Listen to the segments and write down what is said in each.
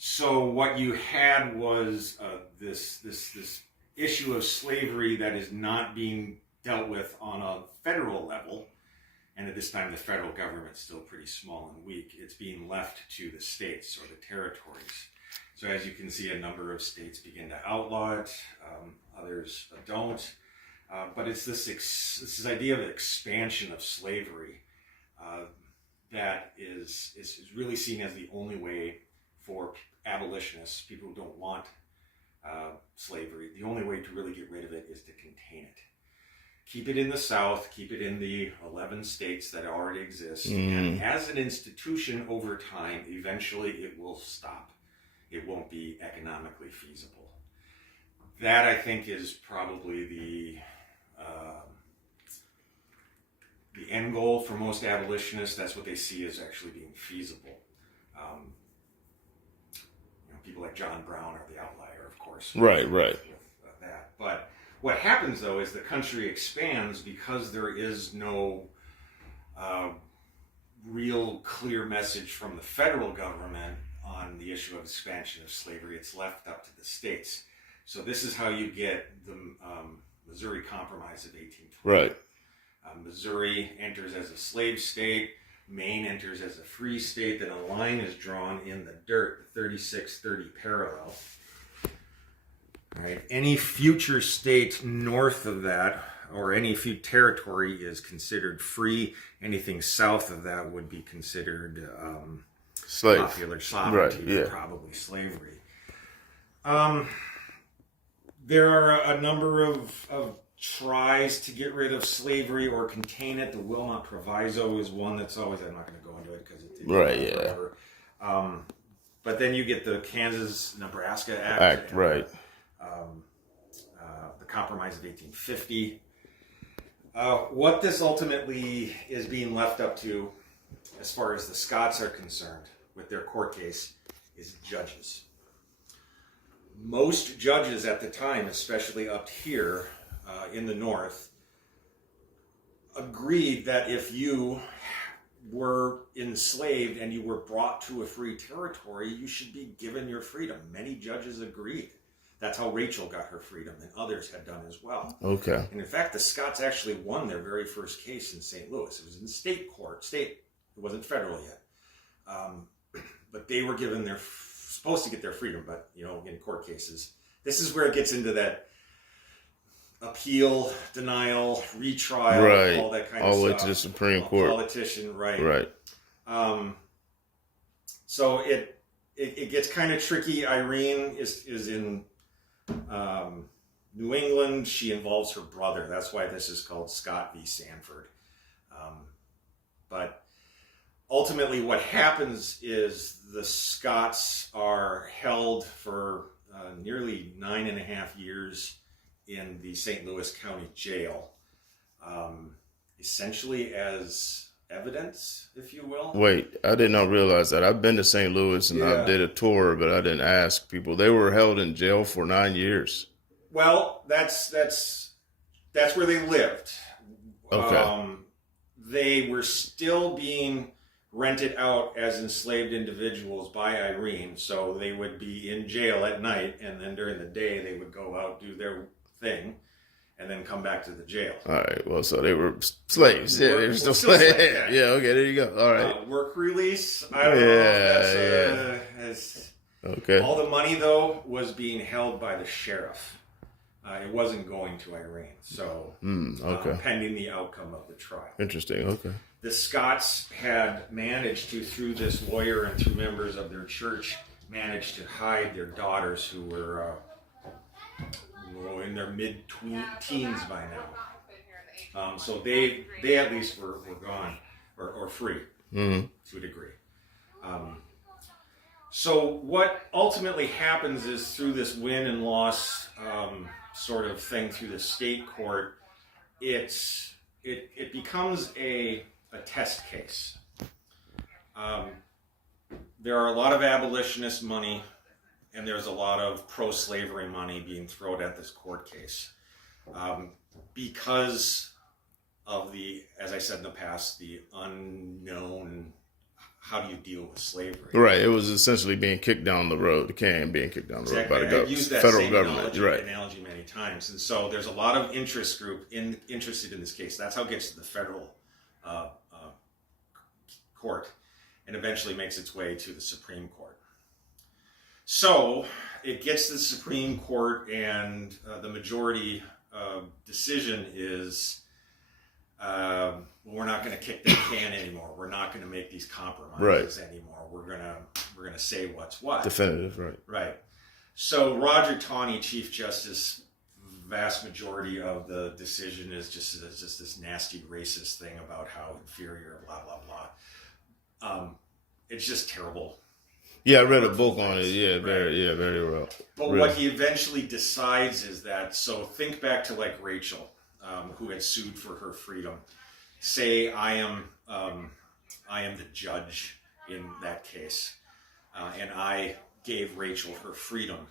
So what you had was this issue of slavery that is not being dealt with on a federal level, and at this time the federal government's still pretty small and weak. It's being left to the states or the territories. So as you can see, a number of states begin to outlaw it, others don't. But it's this idea of expansion of slavery that is really seen as the only way for abolitionists, people who don't want slavery, the only way to really get rid of it is to contain it. Keep it in the South, keep it in the 11 states that already exist, and as an institution over time, eventually it will stop. It won't be economically feasible. That, I think, is probably the end goal for most abolitionists. That's what they see as actually being feasible. People like John Brown are the outlier, of course. Right. With that. But what happens, though, is the country expands because there is no real clear message from the federal government on the issue of expansion of slavery. It's left up to the states. So this is how you get the Missouri Compromise of 1820. Right. Missouri enters as a slave state. Maine enters as a free state. Then a line is drawn in the dirt, the 3630 parallel. All right. Any future state north of that, or any territory, is considered free. Anything south of that would be considered slave. Popular sovereignty, right, yeah. Probably slavery. There are a number of tries to get rid of slavery or contain it. The Wilmot Proviso is one that's always, I'm not going to go into it because it didn't forever. But then you get the Kansas-Nebraska Act. Right. The Compromise of 1850. What this ultimately is being left up to, as far as the Scots are concerned, with their court case, is judges. Most judges at the time, especially up here in the north, agreed that if you were enslaved and you were brought to a free territory, you should be given your freedom. Many judges agreed. That's how Rachel got her freedom, and others had done as well. Okay. And in fact, the Scots actually won their very first case in St. Louis. It was in state court. It wasn't federal yet. But they were supposed to get their freedom, but, in court cases. This is where it gets into that appeal, denial, retrial, right. all that kind all of stuff. All the way to the Supreme Court. Politician, right. Right. So it gets kind of tricky. Irene is in New England. She involves her brother. That's why this is called Scott v. Sanford. But ultimately what happens is the Scots are held for nearly 9.5 years in the St. Louis County Jail, essentially as evidence, if you will. Wait, I did not realize that. I've been to St. Louis and I did a tour, but I didn't ask people. They were held in jail for 9 years. Well, that's where they lived. Okay. They were still being rented out as enslaved individuals by Irene, so they would be in jail at night, and then during the day they would go out, do their thing, and then come back to the jail. All right, well, so they were slaves. Yeah, they were still slaves. Yeah, okay, there you go. All right. Work release, I don't know if that's... Okay. All the money, though, was being held by the sheriff. It wasn't going to Irene, so pending the outcome of the trial. Interesting, okay. The Scots had managed to, through this lawyer and through members of their church, managed to hide their daughters who were in their mid-teens by now. So they at least were gone, or free to a degree. So what ultimately happens is through this win and loss sort of thing through the state court, it becomes a test case. There are a lot of abolitionist money, and there's a lot of pro-slavery money being thrown at this court case because of as I said in the past, the unknown how do you deal with slavery? Right. It was essentially being kicked down the road. The can being kicked down the road by the I've used that federal same government. analogy many times. And so there's a lot of interest group interested in this case. That's how it gets to the federal court and eventually makes its way to the Supreme Court. So it gets to the Supreme Court, and the majority decision is, we're not going to kick that can anymore. We're not going to make these compromises anymore. We're gonna say what's what. Definitive, right? Right. So Roger Taney, Chief Justice, vast majority of the decision is just this nasty racist thing about how inferior, blah blah blah. It's just terrible. Yeah, I read a book on it. Yeah, very well. But really. What he eventually decides is that, so think back to like Rachel, who had sued for her freedom. Say I am the judge in that case, and I gave Rachel her freedom.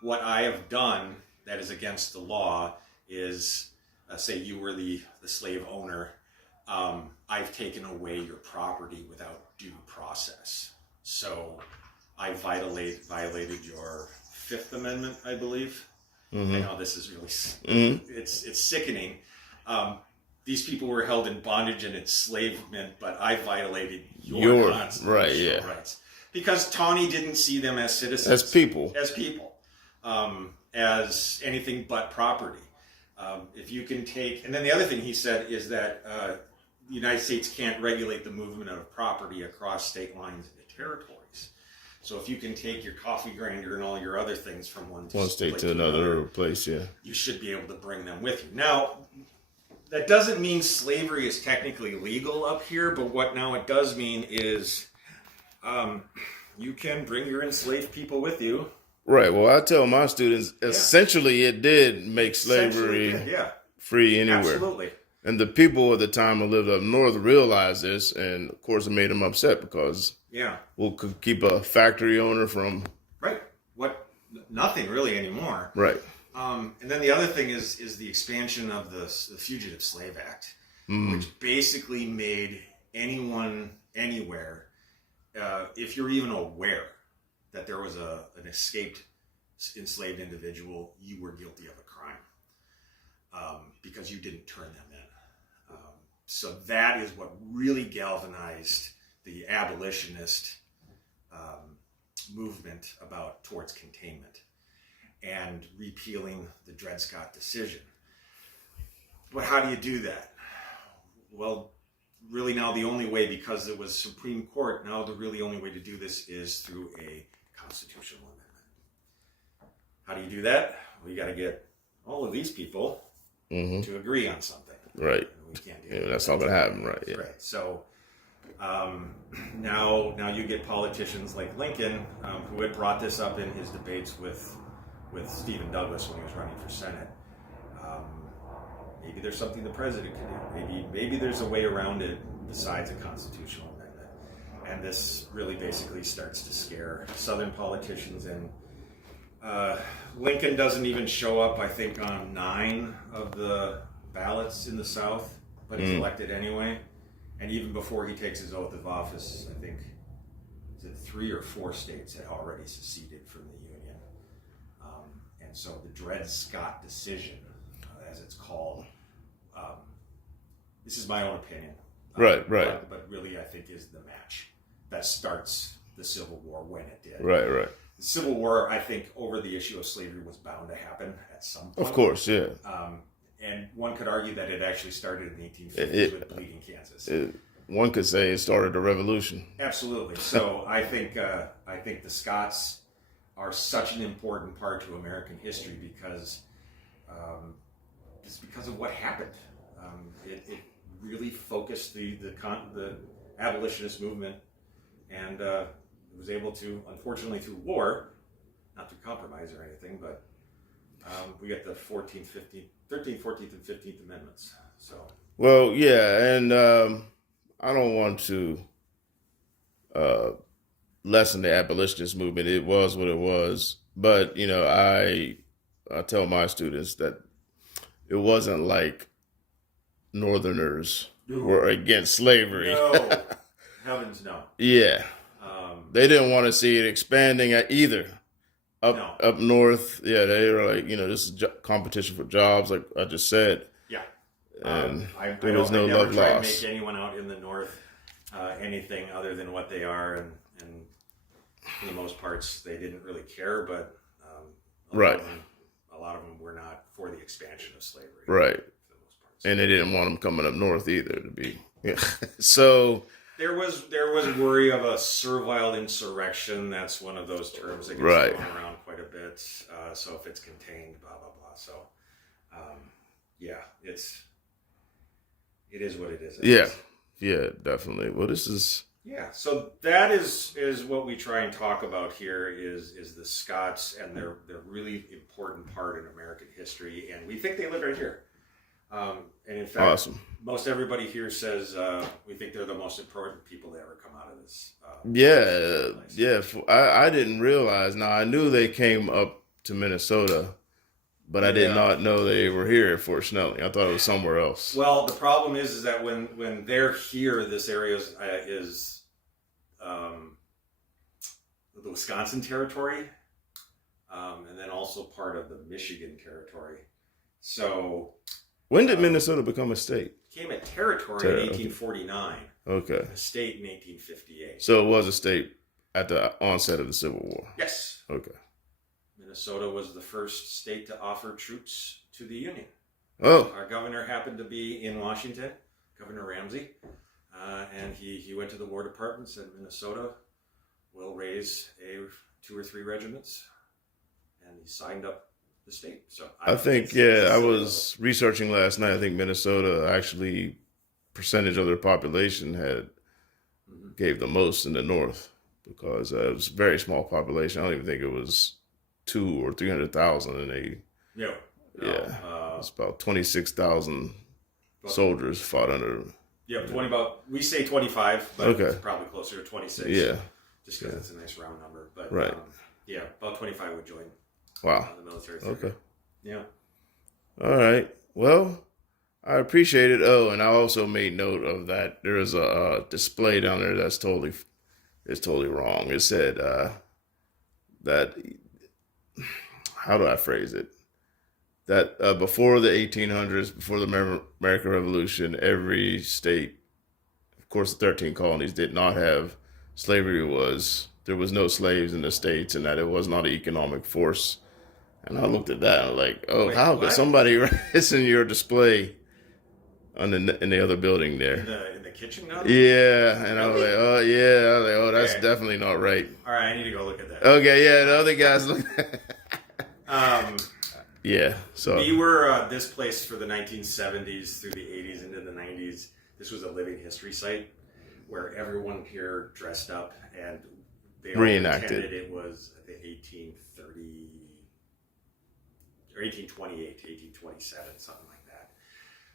What I have done that is against the law is, say you were the slave owner, I've taken away your property without due process. So I violated your Fifth Amendment, I believe. Mm-hmm. I know this is really, it's sickening. These people were held in bondage and enslavement, but I violated your constitutional rights. Because Taney didn't see them as citizens. As people. As anything but property. If you can take, and then the other thing he said is that the United States can't regulate the movement of property across state lines and territories. So if you can take your coffee grinder and all your other things from one state to another place, you should be able to bring them with you. Now, that doesn't mean slavery is technically legal up here, but what now it does mean is you can bring your enslaved people with you. Right. Well, I tell my students, essentially it did make slavery free anywhere. Absolutely. And the people at the time who lived up north realized this, and of course it made them upset because we could keep a factory owner from... Right. Nothing really anymore. Right. And then the other thing is the expansion of the Fugitive Slave Act, which basically made anyone, anywhere, if you're even aware that there was an escaped enslaved individual, you were guilty of a crime because you didn't turn them in. So that is what really galvanized the abolitionist movement towards containment and repealing the Dred Scott decision. But how do you do that? Well, really now the only way, because it was Supreme Court, now the really only way to do this is through a constitutional amendment. How do you do that? Well, you got to get all of these people to agree on something. Right. And we can't do that. That's not going to happen, right? Yeah. Right. So now you get politicians like Lincoln, who had brought this up in his debates with Stephen Douglas when he was running for Senate. Maybe there's something the president can do. Maybe there's a way around it besides a constitutional amendment. And this really basically starts to scare Southern politicians. And Lincoln doesn't even show up, I think, on 9 of the ballots in the South, but he's elected anyway. And even before he takes his oath of office, I think, is it 3 or 4 states had already seceded from the Union. And so the Dred Scott decision, as it's called, this is my own opinion. Right. But really, I think is the match that starts the Civil War when it did. Right. The Civil War, I think, over the issue of slavery was bound to happen at some point. Of course, yeah. And one could argue that it actually started in the 1850s with Bleeding Kansas. One could say it started a revolution. Absolutely. So I think the Scots are such an important part to American history because it's because of what happened. It really focused the abolitionist movement, and it was able to, unfortunately, through war, not through compromise or anything, but we got the 13th, 14th, and 15th Amendments. So. Well, yeah, and I don't want to lessen the abolitionist movement. It was what it was, but I tell my students that it wasn't like Northerners were against slavery. No. Heavens no. Yeah. They didn't want to see it expanding either. No. Up north, yeah, they were like, this is competition for jobs, like I just said. Yeah. And I there was no never love try lost. to make anyone out in the north anything other than what they are, and for the most parts, they didn't really care, but Right. A lot of them were not for the expansion of slavery. Right. For the most parts. And they didn't want them coming up north either to be. Yeah. So there was worry of a servile insurrection. That's one of those terms that gets Right. thrown around quite a bit. So if it's contained, blah blah blah. So yeah, it is what it is. Yeah, definitely. Well, this is. Yeah, so that is what we try and talk about here is the Scots and their really important part in American history, and we think they live right here. And in fact, Awesome. Most everybody here says we think they're the most important people to ever come out of this. I didn't realize. Now I knew they came up to Minnesota, but I did not know they were here at Fort Snelling. I thought it was somewhere else. Well, the problem is that when they're here, this area is the Wisconsin territory, and then also part of the Michigan territory. So when did Minnesota become a state? Became a territory in 1849. Okay. A state in 1858. So it was a state at the onset of the Civil War. Yes. Okay. Minnesota was the first state to offer troops to the Union. Oh. Our governor happened to be in Washington, Governor Ramsey, and he went to the War Department and said, Minnesota will raise 2 or 3 regiments, and he signed up the state. So I think, I was researching last night. I think Minnesota actually, percentage of their population gave the most in the north, because it was a very small population. I don't even think it was 200,000 or 300,000, and they it's about 26,000 soldiers fought under. Yeah, we say 25, but it's probably closer to 26. Yeah, just because it's a nice round number. But right, about 25 would join. Wow, the military. Okay. Yeah. All right. Well, I appreciate it. Oh, and I also made note of that. There is a display down there that's totally wrong. It said that, how do I phrase it? That before the 1800s, before the American Revolution, every state, of course, the 13 colonies did not have slavery. There was no slaves in the states, and that it was not an economic force. And I looked at that and I was like, oh, how could somebody write this in your display in the other building there? In the kitchen now? Yeah. And I was like, oh, yeah. I was like, oh, that's definitely not right. All right, I need to go look at that. Okay, yeah, the other guys look. Yeah, so. We were this place for the 1970s through the 80s into the 90s. This was a living history site where everyone here dressed up, and they all reenacted. It was, I think, 1830 or 1828 to 1827, something like that.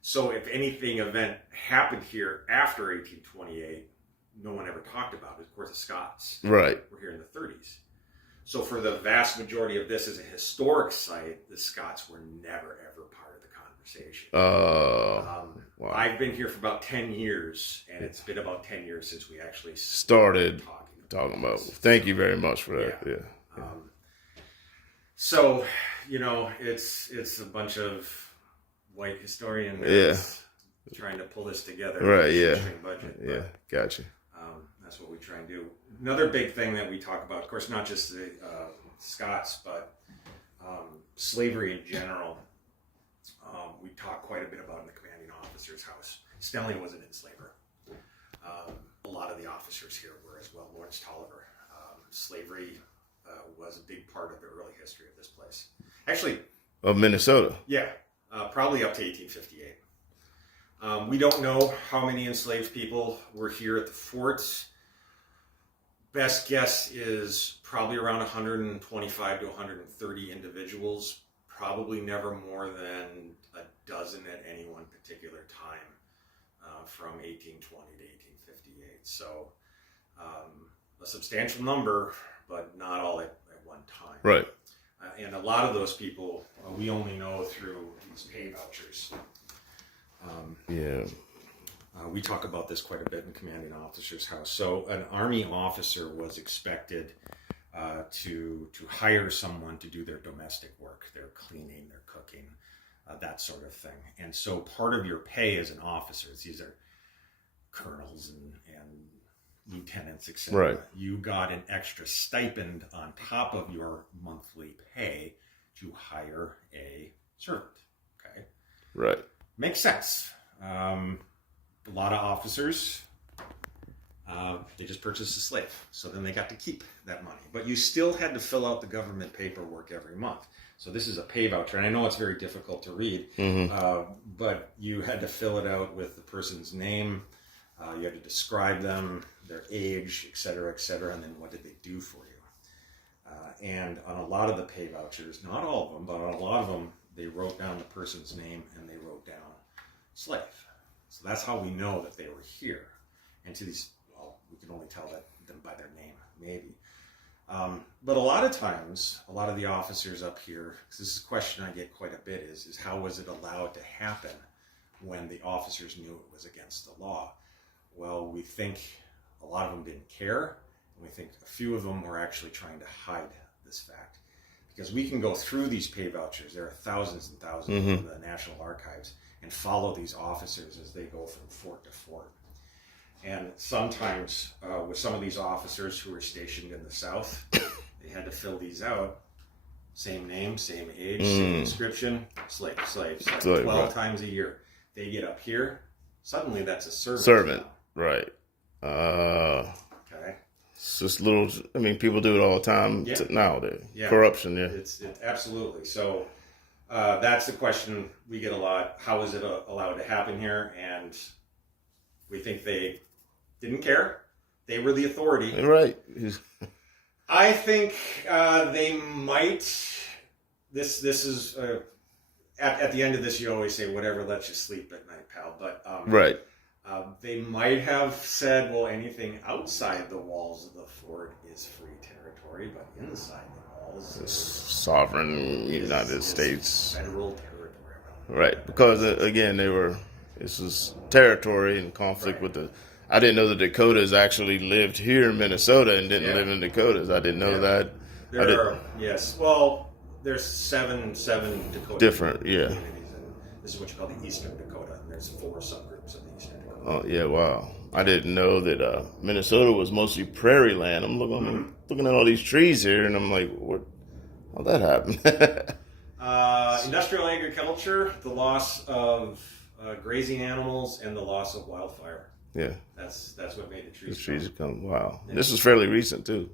So if anything event happened here after 1828, no one ever talked about it. Of course, the Scots were here in the 30s. So for the vast majority of this as a historic site, the Scots were never, ever part of the conversation. Wow. I've been here for about 10 years, and it's been about 10 years since we actually started talking about this. Thank you very much for that. Yeah. So, it's a bunch of white historians trying to pull this together. Right, yeah. Budget, yeah, gotcha. That's what we try and do. Another big thing that we talk about, of course, not just the Scots, but slavery in general. We talk quite a bit about in the commanding officer's house. Snelling was an enslaver. A lot of the officers here were as well. Lawrence Tolliver. Slavery was a big part of the early history of this place. Actually, of Minnesota. Yeah, probably up to 1858. We don't know how many enslaved people were here at the forts. Best guess is probably around 125 to 130 individuals, probably never more than a dozen at any one particular time from 1820 to 1858. So a substantial number, but not all at one time. Right. And a lot of those people we only know through these pay vouchers. We talk about this quite a bit in Commanding Officer's House. So an Army officer was expected to hire someone to do their domestic work, their cleaning, their cooking, that sort of thing. And so part of your pay as an officer, these are colonels and lieutenants, etc. Right. You got an extra stipend on top of your monthly pay to hire a servant. Okay. Right. Makes sense. A lot of officers, they just purchased a slave. So then they got to keep that money. But you still had to fill out the government paperwork every month. So this is a pay voucher. And I know it's very difficult to read, but you had to fill it out with the person's name. You had to describe them, their age, et cetera, and then what did they do for you. And on a lot of the pay vouchers, not all of them, but on a lot of them, they wrote down the person's name and they wrote down slave. So that's how we know that they were here. And to these, well, we can only tell them by their name, maybe. But a lot of times, a lot of the officers up here, because this is a question I get quite a bit, is how was it allowed to happen when the officers knew it was against the law? Well, we think a lot of them didn't care, and we think a few of them were actually trying to hide this fact. Because we can go through these pay vouchers, there are thousands and thousands in the National Archives, and follow these officers as they go from fort to fort. And sometimes with some of these officers who were stationed in the South, they had to fill these out. Same name, same age, same description, slave. 12 times a year. They get up here, suddenly that's a servant. Now. Right. Okay. It's just little, I mean, people do it all the time nowadays. Yeah. Corruption, yeah. It's absolutely. So that's the question we get a lot. How is it allowed to happen here? And we think they didn't care. They were the authority. Right. I think they might. This is at the end of this. You always say, "Whatever lets you sleep at night, pal." But right. They might have said, "Well, anything outside the walls of the fort is free territory, but inside the walls is sovereign United States federal territory." Right, because again, this was territory in conflict with the. I didn't know the Dakotas actually lived here in Minnesota and didn't live in the Dakotas. I didn't know that. Yes. Well, there's seven Dakota different, communities, and this is what you call the Eastern Dakota. And there's 4 subgroups of the Eastern Dakota. Oh yeah, wow! I didn't know that Minnesota was mostly prairie land. I'm looking at all these trees here, and I'm like, how'd that happen? Industrial agriculture, the loss of grazing animals, and the loss of wildfire. Yeah, that's what made the trees. The trees come. Wow, yeah. This is fairly recent too.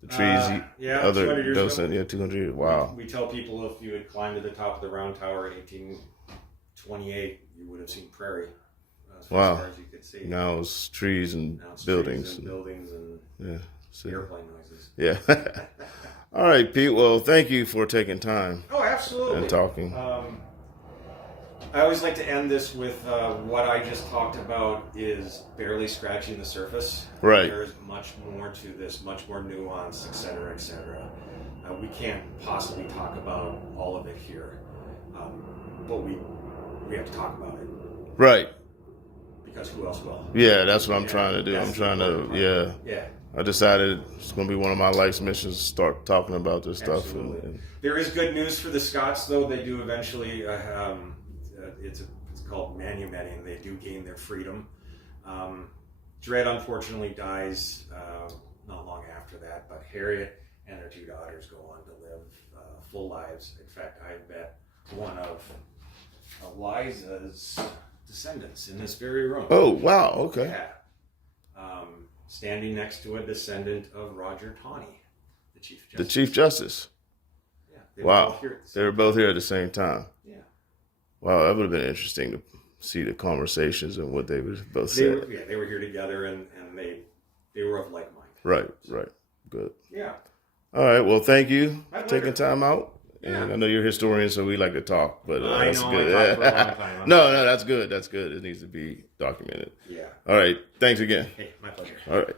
The trees, 200 years ago. 200 years. Wow. We tell people if you had climbed to the top of the Round Tower in 1828, you would have seen prairie. As far as you could see. Now it's trees and buildings. And airplane noises. Yeah. All right, Pete. Well, thank you for taking time. Oh, absolutely. And talking. I always like to end this with what I just talked about is barely scratching the surface. Right. There's much more to this, much more nuance, et cetera, et cetera. We can't possibly talk about all of it here, but we have to talk about it. Right. Because who else will? Yeah, that's what I'm trying to do. I'm trying to, Yeah. I decided it's going to be one of my life's missions to start talking about this stuff. And there is good news for the Scots, though. They do eventually, it's called manumitting. They do gain their freedom. Dred, unfortunately, dies not long after that, but Harriet and their 2 daughters go on to live full lives. In fact, I bet one of Eliza's descendants in this very room. Oh, wow, okay. Yeah. Standing next to a descendant of Roger Taney, the Chief Justice. The Chief Justice. Yeah. Wow. They were both here at the same time. Yeah. Wow, that would have been interesting to see the conversations and what they both said. They were here together, and they were of like mind. Right. Good. Yeah. All right. Well, thank you My for pleasure. taking time out. Yeah. And I know you're a historian, so we like to talk, but I that's know, good. I talked for a long time. No, that's good. That's good. It needs to be documented. Yeah. All right. Thanks again. Hey, my pleasure. All right.